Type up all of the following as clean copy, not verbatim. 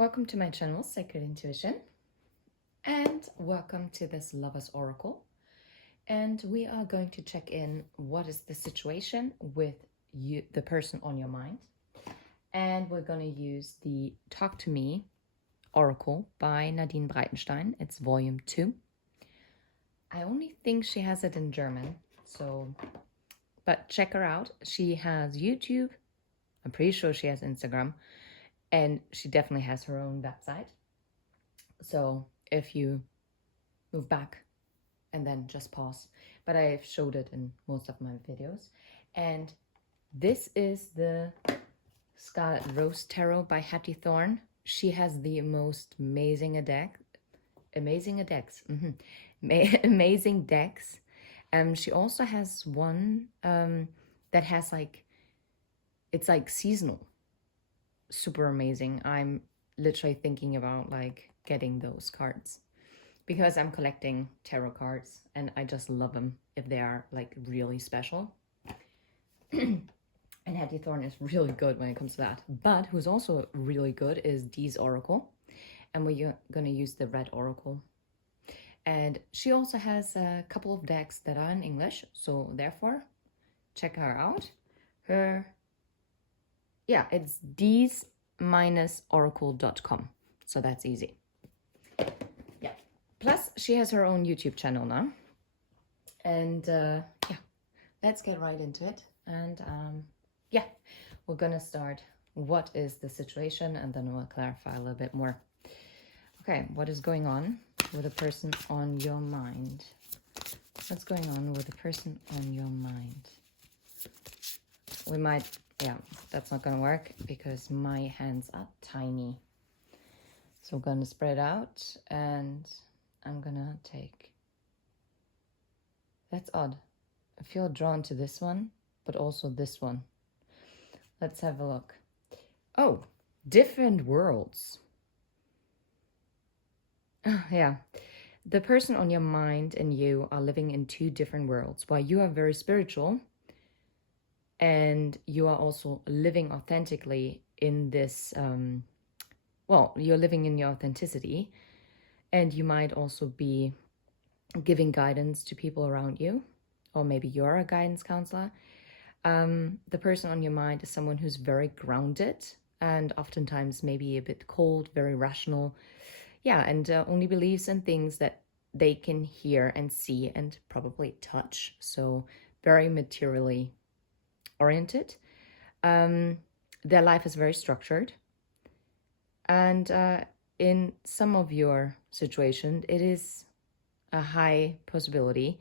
Welcome to my channel, Sacred Intuition, and welcome to this Lover's Oracle. And we are going to check in what is the situation with you, the person on your mind. And we're going to use the Talk to Me Oracle by Nadine Breitenstein. It's volume 2. I only think she has it in German, but check her out. She has YouTube. I'm pretty sure she has Instagram. And she definitely has her own website. So if you move back and then just pause. But I've showed it in most of my videos. And this is the Scarlet Rose Tarot by Hattie Thorne. She has the most amazing decks. She also has one that has it's like seasonal. Super amazing. I'm literally thinking about getting those cards because I'm collecting tarot cards and I just love them if they are really special. And Hattie Thorne is really good when it comes to that. But who's also really good is Dee's Oracle, and we're gonna use the Red Oracle. And she also has a couple of decks that are in English, so therefore check her out. It's Dees-oracle.com. So that's easy. Yeah. Plus, she has her own YouTube channel now. And let's get right into it. And we're gonna start. What is the situation? And then we'll clarify a little bit more. Okay, what is going on with the person on your mind? What's going on with the person on your mind? We might... Yeah, that's not going to work because my hands are tiny. So I'm going to spread out and I'm going to take... That's odd. I feel drawn to this one, but also this one. Let's have a look. Oh, different worlds. Yeah. The person on your mind and you are living in two different worlds. While you are very spiritual, and you are also living authentically in this, you're living in your authenticity, and you might also be giving guidance to people around you, or maybe you're a guidance counselor. The person on your mind is someone who's very grounded and oftentimes maybe a bit cold, very rational, and only believes in things that they can hear and see and probably touch. So very materially oriented. Their life is very structured, and in some of your situation it is a high possibility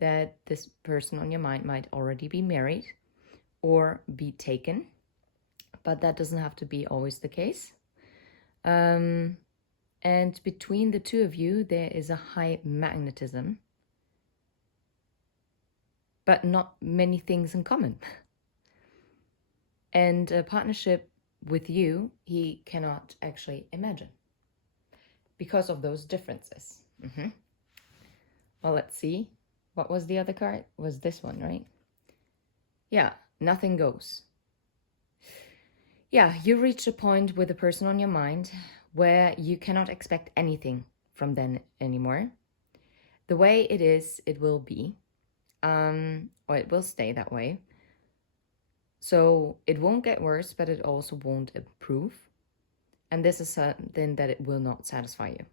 that this person on your mind might already be married or be taken, but that doesn't have to be always the case. And between the two of you there is a high magnetism, but not many things in common. And a partnership with you, he cannot actually imagine because of those differences. Well, let's see. What was the other card? Was this one, right? Yeah, nothing goes. Yeah, you reach a point with the person on your mind where you cannot expect anything from them anymore. The way it is, it will be, or it will stay that way. So it won't get worse, but it also won't improve. And this is something that it will not satisfy you.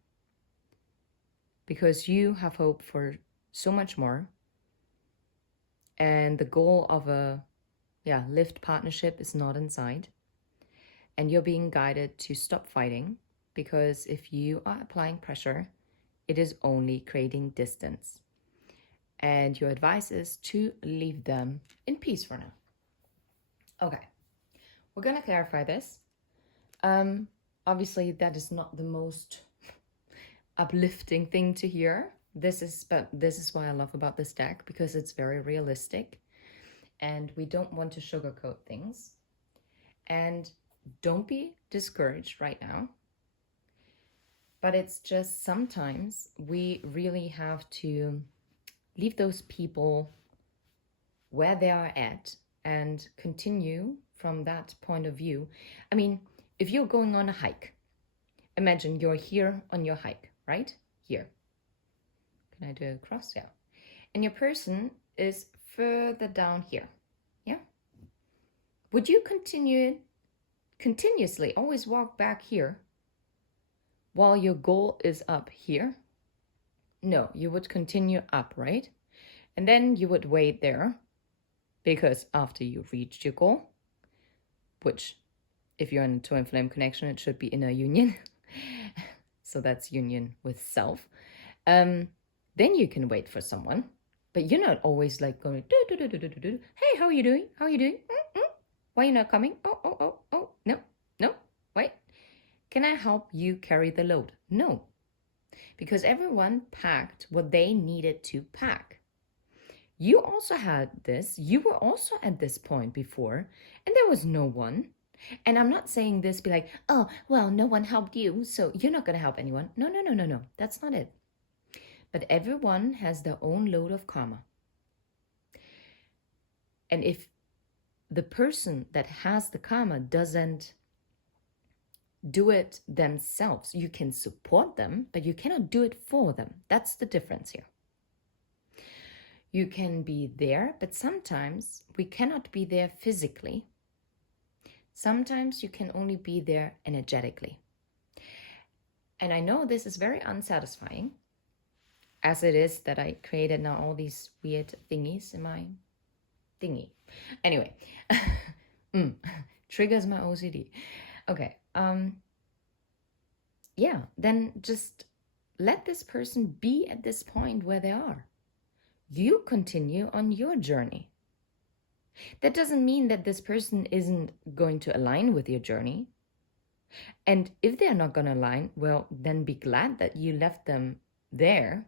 Because you have hope for so much more. And the goal of a lived partnership is not in sight. And you're being guided to stop fighting. Because if you are applying pressure, it is only creating distance. And your advice is to leave them in peace for now. Okay, we're going to clarify this. Obviously, that is not the most uplifting thing to hear. This is why I love about this deck, because it's very realistic. And we don't want to sugarcoat things. And don't be discouraged right now. But it's just sometimes we really have to leave those people where they are at and continue from that point of view. I mean, if you're going on a hike imagine you're here on your hike, right? Here. Can I do a cross? Yeah. And your person is further down here. Yeah. Would you continuously always walk back here while your goal is up here? No, you would continue up, right? And then you would wait there, because after you reached your goal, which if you're in a twin flame connection, it should be inner union. So that's union with self. Then you can wait for someone, but you're not always like going, hey, how are you doing? How are you doing? Why are you not coming? Oh, no, wait. Can I help you carry the load? No, because everyone packed what they needed to pack. You also had this. You were also at this point before, and there was no one. And I'm not saying this be like, oh, well, no one helped you, so you're not going to help anyone. No. That's not it. But everyone has their own load of karma. And if the person that has the karma doesn't do it themselves, you can support them, but you cannot do it for them. That's the difference here. You can be there, but sometimes we cannot be there physically. Sometimes you can only be there energetically. And I know this is very unsatisfying, as it is that I created now all these weird thingies in my thingy. Anyway, triggers my OCD. Okay, yeah, then just let this person be at this point where they are. You continue on your journey. That doesn't mean that this person isn't going to align with your journey. And if they're not going to align, well, then be glad that you left them there.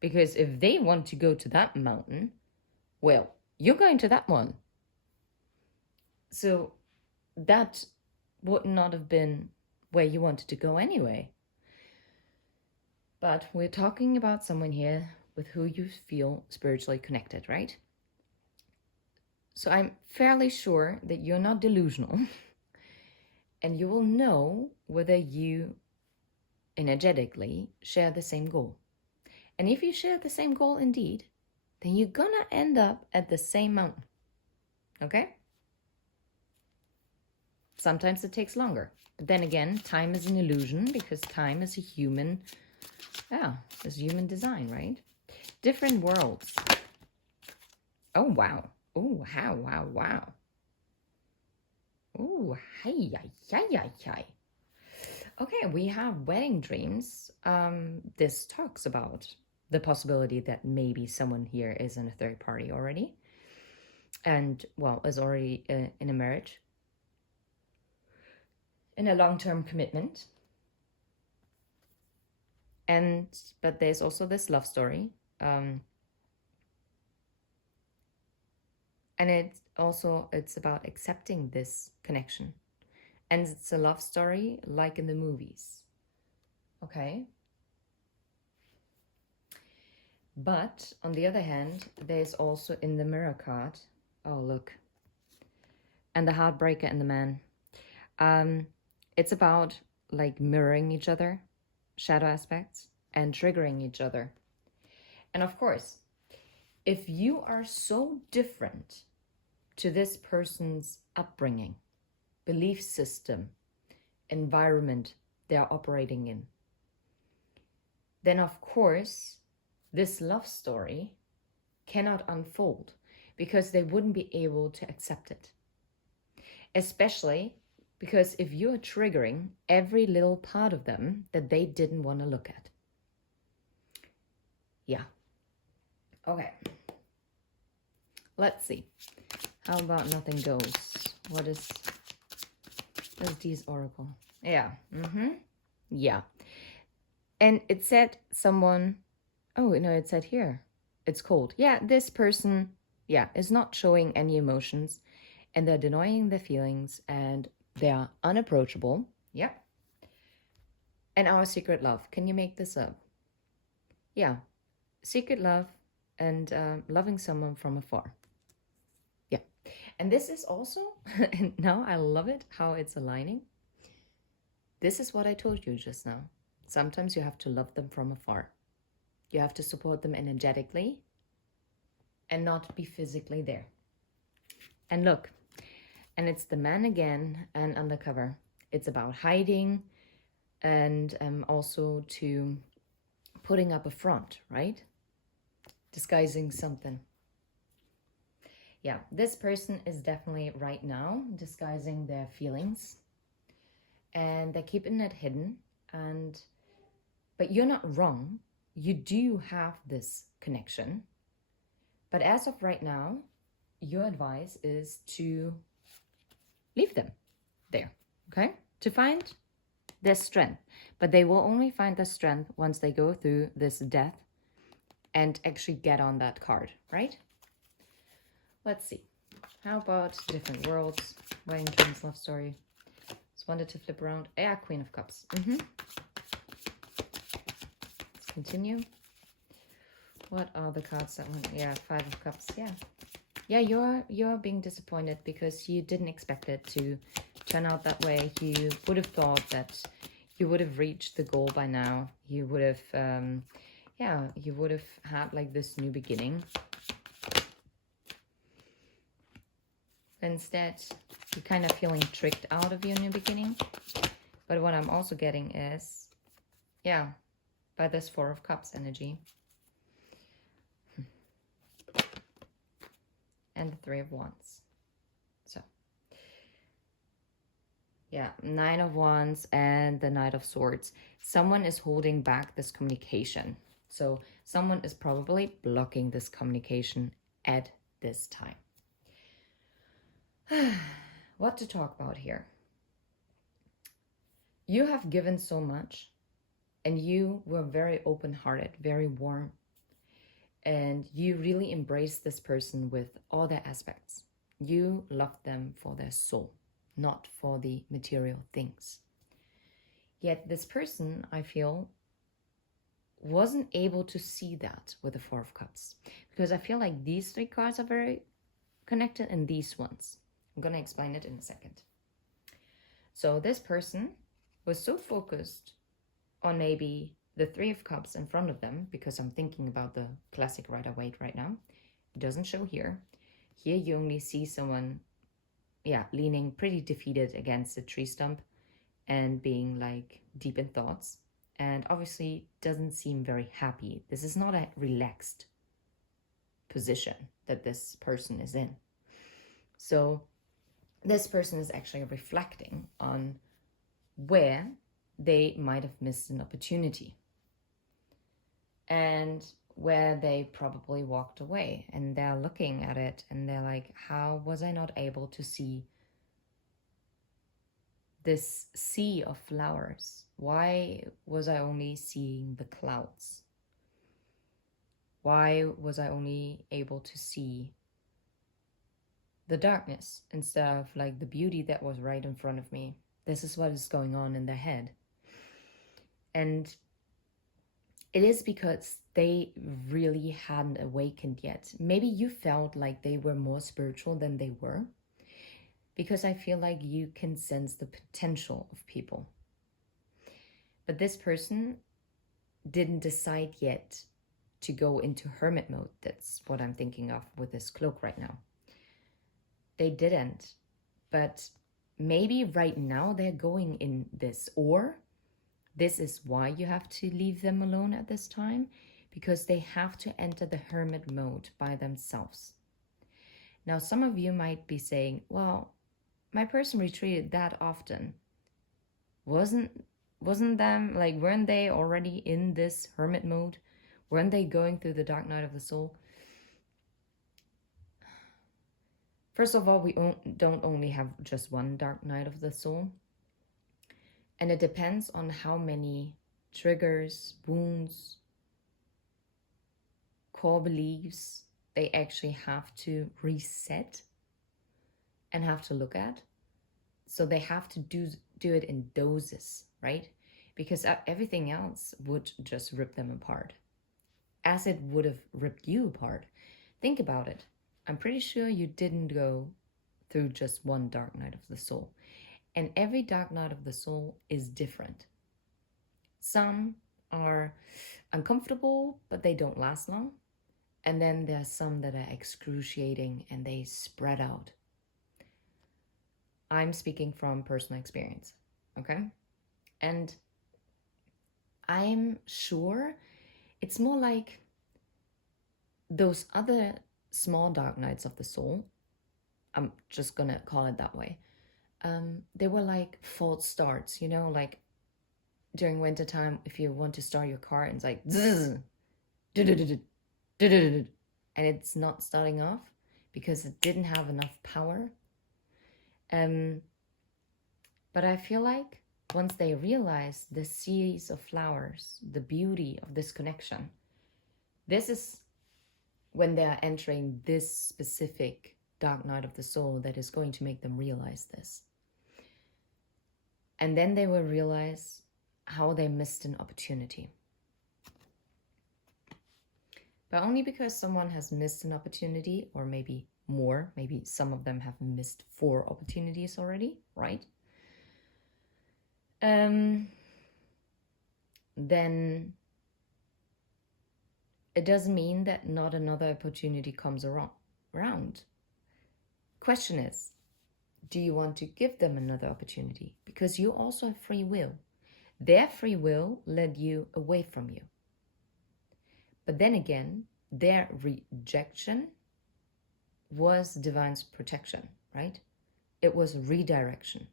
Because if they want to go to that mountain, well, you're going to that one. So that would not have been where you wanted to go anyway. But we're talking about someone here with who you feel spiritually connected, right? So I'm fairly sure that you're not delusional. And you will know whether you energetically share the same goal. And if you share the same goal indeed, then you're gonna end up at the same mountain. Okay? Sometimes it takes longer. But then again, time is an illusion, because time is a human, it's human design, right? Different worlds. Oh, wow. Oh, wow. Oh, hi. Okay, we have wedding dreams. This talks about the possibility that maybe someone here is in a third party already. And, well, is already in a marriage. In a long-term commitment. But there's also this love story. And it's about accepting this connection. And it's a love story like in the movies. Okay? But on the other hand, there's also in the mirror card, oh look, and the heartbreaker and the man. It's about like mirroring each other, shadow aspects, and triggering each other. And of course, if you are so different to this person's upbringing, belief system, environment they're operating in, then of course, this love story cannot unfold, because they wouldn't be able to accept it. Especially because if you're triggering every little part of them that they didn't want to look at. Yeah. Okay. Let's see. How about nothing goes? What is these oracle? Yeah. Yeah. And it said someone, oh, no, it said here. It's cold. Yeah, this person, is not showing any emotions, and they're denying their feelings, and they are unapproachable. Yeah. And our secret love. Can you make this up? Yeah. Secret love and loving someone from afar. Yeah. And this is also, and now I love it, how it's aligning. This is what I told you just now. Sometimes you have to love them from afar. You have to support them energetically and not be physically there. And look, and it's the man again and undercover. It's about hiding and also to putting up a front, right? Disguising something. Yeah, this person is definitely right now disguising their feelings and they're keeping it hidden. But you're not wrong. You do have this connection. But as of right now, your advice is to leave them there, okay? To find their strength. But they will only find their strength once they go through this death and actually get on that card, right? Let's see. How about different worlds? Wedding Dreams Love Story. Just wanted to flip around. Yeah, Queen of Cups. Let's continue. What are the cards that went? Yeah, Five of Cups. Yeah, you're being disappointed because you didn't expect it to turn out that way. You would have thought that you would have reached the goal by now. You would have, you would have had like this new beginning. Instead, you're kind of feeling tricked out of your new beginning. But what I'm also getting is, yeah, by this Four of Cups energy. And the Three of Wands. So, yeah, Nine of Wands and the Knight of Swords. Someone is holding back this communication. So someone is probably blocking this communication at this time. What to talk about here? You have given so much and you were very open-hearted, very warm. And you really embrace this person with all their aspects. You love them for their soul, not for the material things. Yet this person, I feel, wasn't able to see that with the Four of Cups. Because I feel like these three cards are very connected and these ones. I'm going to explain it in a second. So this person was so focused on maybe the Three of Cups in front of them, because I'm thinking about the classic Rider-Waite right now. It doesn't show here. Here you only see someone, leaning pretty defeated against a tree stump and being like deep in thoughts. And obviously doesn't seem very happy. This is not a relaxed position that this person is in. So this person is actually reflecting on where they might have missed an opportunity and where they probably walked away, and they're looking at it and they're like, how was I not able to see this sea of flowers? Why was I only seeing the clouds? Why was I only able to see the darkness instead of like the beauty that was right in front of me? This is what is going on in their head. And it is because they really hadn't awakened yet. Maybe you felt like they were more spiritual than they were, because I feel like you can sense the potential of people. But this person didn't decide yet to go into hermit mode. That's what I'm thinking of with this cloak right now. They didn't, but maybe right now they're going in this, or this is why you have to leave them alone at this time, because they have to enter the hermit mode by themselves. Now, some of you might be saying, well, my person retreated that often. Wasn't them, like, weren't they already in this hermit mode? Weren't they going through the dark night of the soul? First of all, we don't only have just one dark night of the soul. And it depends on how many triggers, wounds, core beliefs they actually have to reset and have to look at. So they have to do it in doses, right? Because everything else would just rip them apart, as it would have ripped you apart. Think about it. I'm pretty sure you didn't go through just one dark night of the soul. And every dark night of the soul is different. Some are uncomfortable, but they don't last long. And then there's some that are excruciating and they spread out. I'm speaking from personal experience, okay? And I'm sure it's more like those other small dark nights of the soul. I'm just gonna call it that way. They were like false starts, you know, like during wintertime, if you want to start your car and it's like zzz, and it's not starting off because it didn't have enough power. But I feel like once they realize the series of flowers, the beauty of this connection, this is when they're entering this specific dark night of the soul that is going to make them realize this. And then they will realize how they missed an opportunity. But only because someone has missed an opportunity, or maybe more, maybe some of them have missed 4 opportunities already, right? Then it doesn't mean that not another opportunity comes around. Question is, do you want to give them another opportunity? Because you also have free will. Their free will led you away from you. But then again, their rejection was divine's protection, right? It was redirection.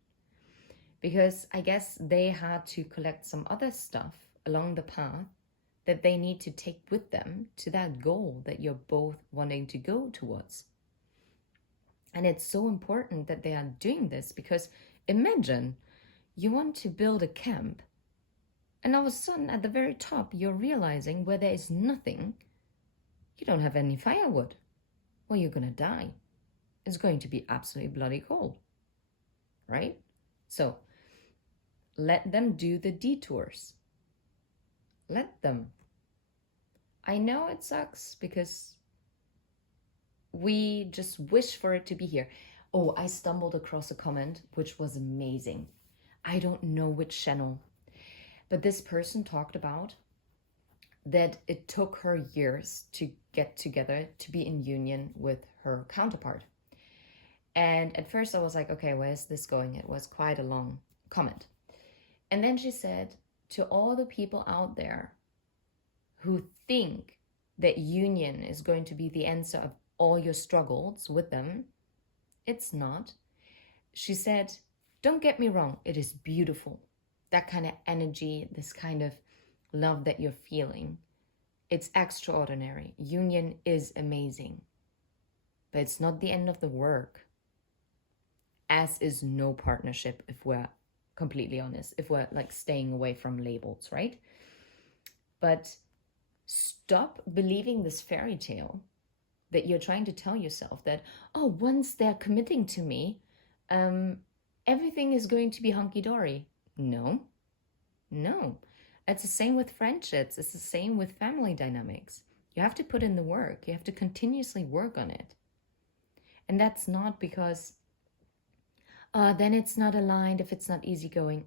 Because I guess they had to collect some other stuff along the path that they need to take with them to that goal that you're both wanting to go towards. And it's so important that they are doing this, because imagine you want to build a camp and all of a sudden at the very top you're realizing where there is nothing, you don't have any firewood. Well, you're gonna die. It's going to be absolutely bloody cold, right? So let them do the detours. Let them. I know it sucks because we just wish for it to be here. Oh, I stumbled across a comment which was amazing. I don't know which channel, but this person talked about that it took her years to get together, to be in union with her counterpart. And at first I was like, okay, where is this going? It was quite a long comment. And then she said, to all the people out there who think that union is going to be the answer of all your struggles with them, it's not. She said, don't get me wrong, it is beautiful. That kind of energy, this kind of love that you're feeling, it's extraordinary. Union is amazing. But it's not the end of the work. As is no partnership, if we're completely honest, if we're like staying away from labels, right? But stop believing this fairy tale that you're trying to tell yourself that, oh, once they're committing to me, everything is going to be hunky-dory. No. It's the same with friendships. It's the same with family dynamics. You have to put in the work. You have to continuously work on it. And that's not because, then it's not aligned if it's not easygoing.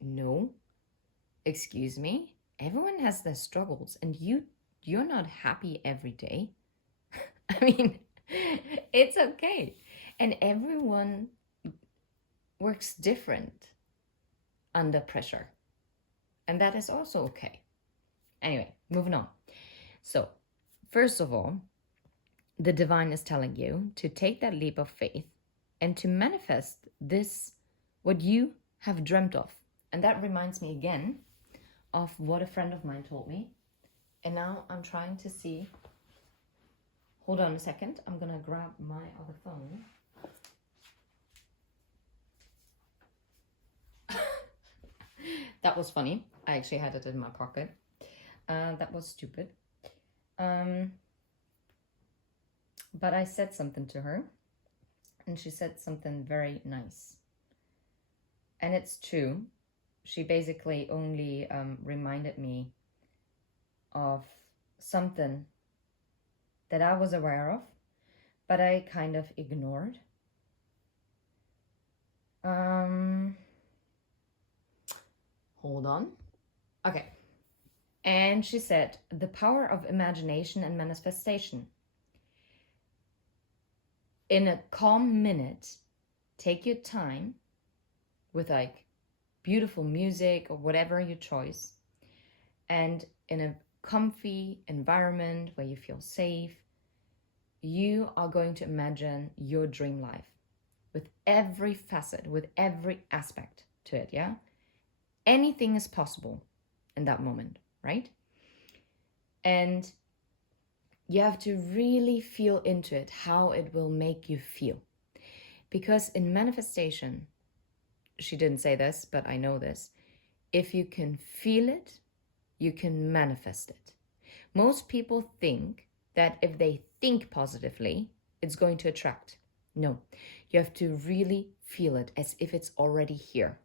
No. Excuse me. Everyone has their struggles, and you're not happy every day. I mean, it's okay. And everyone works different under pressure. And that is also okay. Anyway, moving on. So, first of all, the divine is telling you to take that leap of faith and to manifest this, what you have dreamt of. And that reminds me again of what a friend of mine told me. And now I'm trying to see. Hold on a second. I'm going to grab my other phone. That was funny. I actually had it in my pocket. That was stupid. But I said something to her, and she said something very nice. And it's true. She basically only reminded me of something that I was aware of, but I kind of ignored. Hold on. Okay. And she said, the power of imagination and manifestation. In a calm minute, take your time with like beautiful music or whatever your choice. And in a comfy environment where you feel safe, you are going to imagine your dream life with every facet, with every aspect to it, yeah? Anything is possible in that moment, right? And you have to really feel into it, how it will make you feel. Because in manifestation, she didn't say this, but I know this, if you can feel it, you can manifest it. Most people think that if they think positively, it's going to attract. No, you have to really feel it as if it's already here.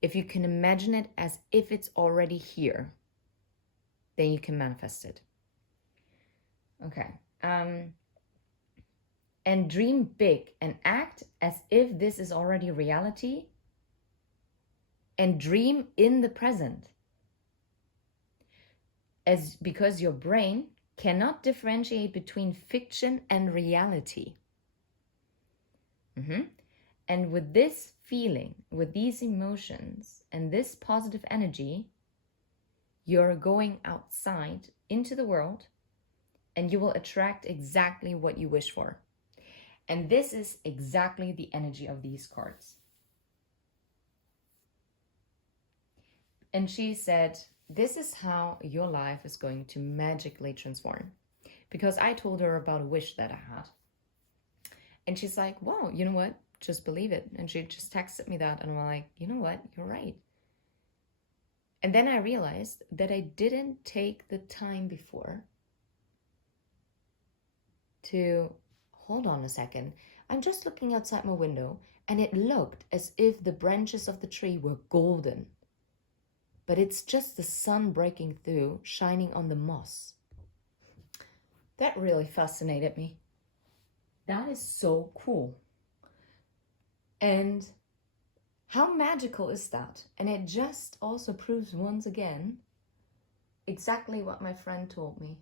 If you can imagine it as if it's already here, then you can manifest it. Okay. And dream big and act as if this is already reality, and dream in the present. Because your brain cannot differentiate between fiction and reality. And with this feeling, with these emotions and this positive energy, you're going outside into the world and you will attract exactly what you wish for. And this is exactly the energy of these cards. And she said, this is how your life is going to magically transform. Because I told her about a wish that I had. And she's like, wow, you know what? Just believe it. And she just texted me that. And I'm like, you know what? You're right. And then I realized that I didn't take the time before to, hold on a second. I'm just looking outside my window and it looked as if the branches of the tree were golden. But it's just the sun breaking through, shining on the moss. That really fascinated me. That is so cool. And how magical is that? And it just also proves once again exactly what my friend told me.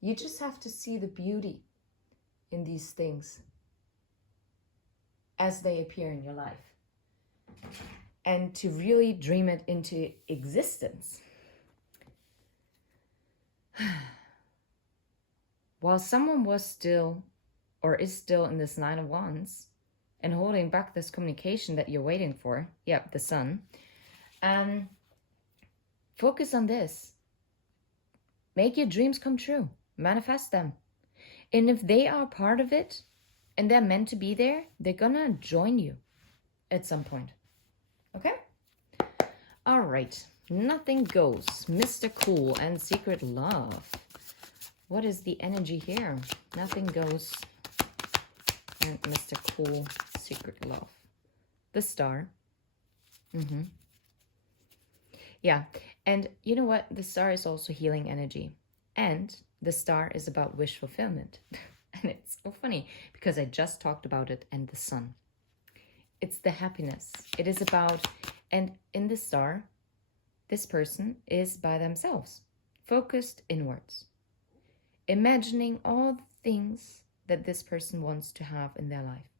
You just have to see the beauty in these things as they appear in your life. And to really dream it into existence. While someone was still or is still in this 9 of Wands and holding back this communication that you're waiting for, yep, the sun, focus on this. Make your dreams come true. Manifest them. And if they are part of it and they're meant to be there, they're gonna join you at some point. Okay? All right. Nothing Goes, Mr. Cool and Secret Love. What is the energy here? Nothing Goes and Mr. Cool, Secret Love. The Star. Yeah. And you know what? The Star is also healing energy. And the Star is about wish fulfillment. And it's so funny because I just talked about it and the Sun. It's the happiness. It is about, and in the Star, this person is by themselves, focused inwards, imagining all the things that this person wants to have in their life.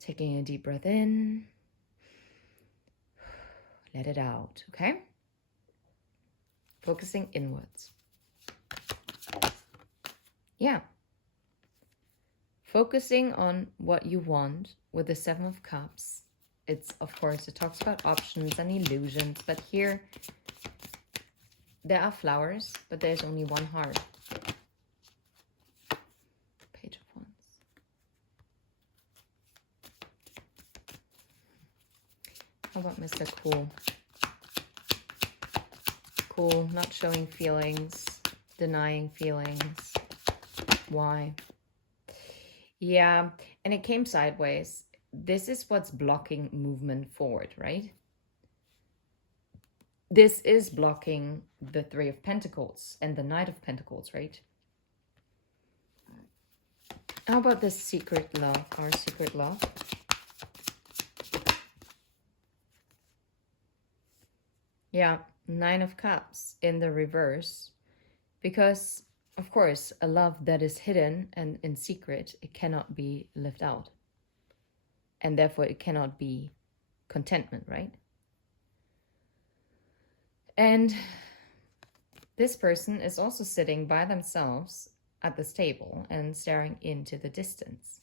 Taking a deep breath in, let it out, okay? Focusing inwards. Yeah. Focusing on what you want with the 7 of Cups. It's, of course, it talks about options and illusions, but here there are flowers, but there's only one heart. Page of Wands. How about Mr. Cool? Cool, not showing feelings, denying feelings. Why? Yeah, and it came sideways. This is what's blocking movement forward, right? This is blocking the 3 of Pentacles and the Knight of Pentacles, right? How about the secret love, our secret love? Yeah, 9 of Cups in the reverse. Because, of course, a love that is hidden and in secret, it cannot be lived out. And therefore, it cannot be contentment, right? And this person is also sitting by themselves at this table and staring into the distance,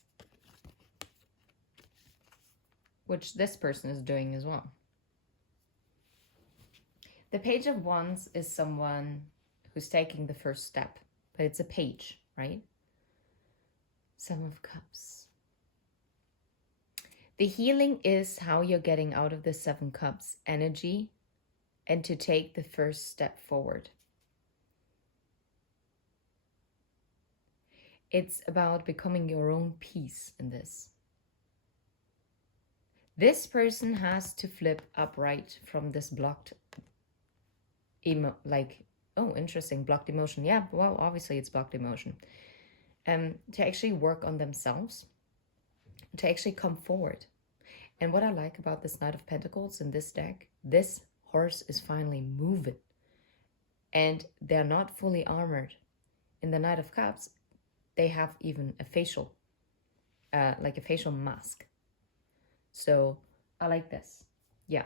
which this person is doing as well. The Page of Wands is someone who's taking the first step, but it's a page, right? Seven of Cups. The healing is how you're getting out of the 7 Cups energy and to take the first step forward. It's about becoming your own peace in this. This person has to flip upright from this blocked oh, interesting, blocked emotion. Yeah, well, obviously it's blocked emotion. To actually work on themselves, to actually come forward. And what I like about this Knight of Pentacles in this deck, this horse is finally moving. And they're not fully armored. In the Knight of Cups, they have even a facial, like a facial mask. So I like this. Yeah.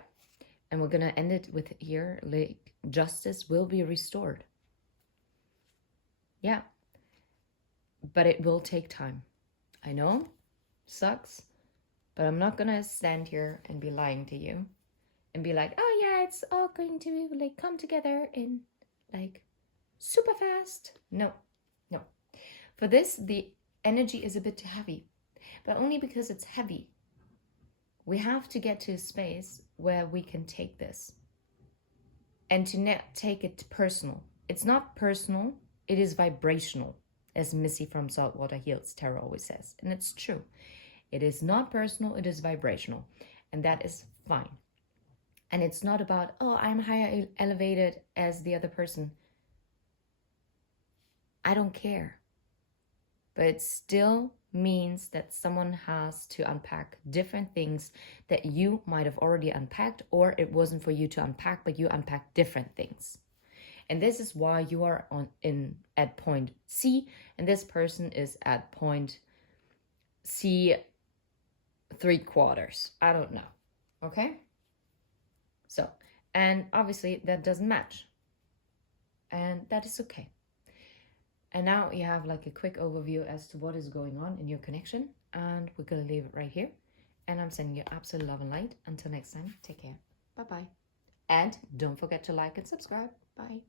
And we're going to end it with here, like, justice will be restored. Yeah. But it will take time. I know, sucks, but I'm not going to stand here and be lying to you and be like, oh yeah, it's all going to like come together in like super fast. No, no. For this, the energy is a bit heavy, but only because it's heavy. We have to get to a space where we can take this and to not take it personal. It's not personal, it is vibrational, as Missy from Saltwater Heals Tarot always says. And it's true. It is not personal, it is vibrational. And that is fine. And it's not about, oh, I'm higher elevated as the other person. I don't care. But it still means that someone has to unpack different things that you might have already unpacked, or it wasn't for you to unpack, but you unpacked different things. And this is why you are at point C, and this person is at point C 3/4. I don't know. Okay? So, and obviously that doesn't match. And that is okay. And now you have like a quick overview as to what is going on in your connection. And we're going to leave it right here. And I'm sending you absolute love and light. Until next time, take care. Bye-bye. And don't forget to like and subscribe. Bye.